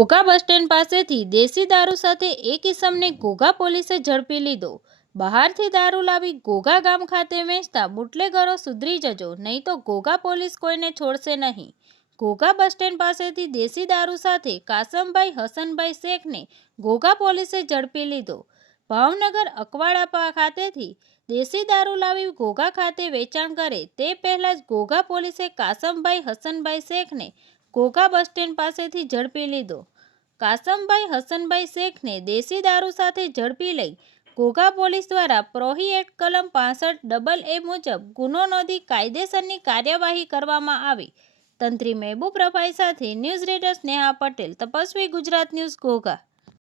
Ghogha bus stand પાસેથી દેશી દારૂ સાથે એક ઇસમને ઘોઘા પોલીસે ઝડપી લીધો। બહારથી દારૂ લાવી ઘોઘા ગામ ખાતે વેચતા બુટલેગરો સુધરી જજો, નહીં તો ઘોઘા પોલીસ કોઈને છોડશે નહીં। ઘોઘા બસ સ્ટેન્ડ પાસેથી દેશી દારૂ સાથે કાસમભાઈ હસનભાઈ શેખને ઘોઘા પોલીસે ઝડપી લીધો। ભાવનગર અકવાડા ખાતેથી દેશી દારૂ લાવી ઘોઘા ખાતે વેચાણ કરે તે પહેલા જ ઘોઘા પોલીસે કાસમભાઈ હસનભાઈ શેખને ઘોઘા બસ સ્ટેન્ડ પાસેથી ઝડપી લીધો। કાસમભાઈ હસનભાઈ શેખને દેશી દારૂ સાથે ઝડપી લઈ ઘોઘા પોલીસ દ્વારા પ્રોહી એક્ટ કલમ 65AA મુજબ ગુનો નોંધી કાયદેસરની કાર્યવાહી કરવામાં આવી। તંત્રી મહેબૂબ રફાઈ સાથે news reader Sneha Patel, Tapasvi Gujarat news, Ghogha.